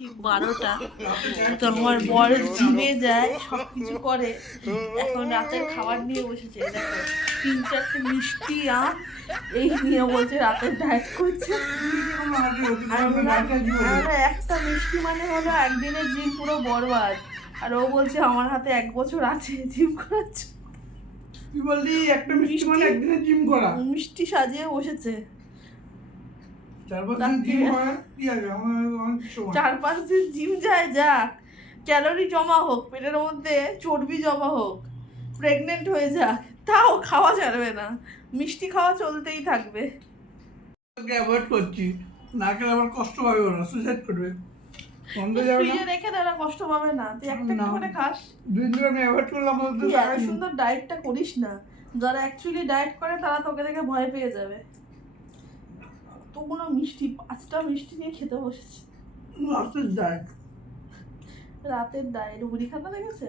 ঠিক 12টা তো আমার বর জিমে যায়, সবকিছু করে। এখন রাতের খাবার নিয়ে বসেছে। দেখো 3-4টে মিষ্টি আম এই নিয়ে বলছে রাতের ডায়েট করছে। আর আমরা একটা মিষ্টি মানে হলো একদিনের জিম পুরো বরবাদ। আর ও বলছে আমার হাতে 1 বছর আছে জিম করার জন্য। কি বললি? একটা মিষ্টি মানে একদিনের জিম করা? মিষ্টি সাজিয়ে বসেছে। 4-5 দিন জিম হয় কি আছে? আমার অনেক সময় 4-5 দিন জিম যায়, যাক, ক্যালোরি জমা হোক পেটের মধ্যে, চর্বি জমা হোক, প্রেগনেন্ট হয়ে যাক, তাও খাওয়া ছাড়বে না, মিষ্টি খাওয়া চলতেই থাকবে। ওকে অ্যাভয়েড করছি, না খেলে আবার কষ্ট পাবে, ওরা সুইসাইড করবে। বন্ধ যাবে না, ফ্রিজে রেখে দেওয়া কষ্ট পাবে না, তুই একটা না। করে খাস। 2 দিন ধরে আমি অ্যাভয়েড করলাম, বলতে তুই এত সুন্দর ডায়েটটা করিস না। যারা অ্যাকচুয়ালি ডায়েট করে তারা তোকে দেখে ভয় পেয়ে যাবে। কতগুলো মিষ্টি, 5টা মিষ্টি নিয়ে খেতে বসেছে। রাতের ডায়েট। রাতের ডায়েট মুড়ি খানা দেখেছে।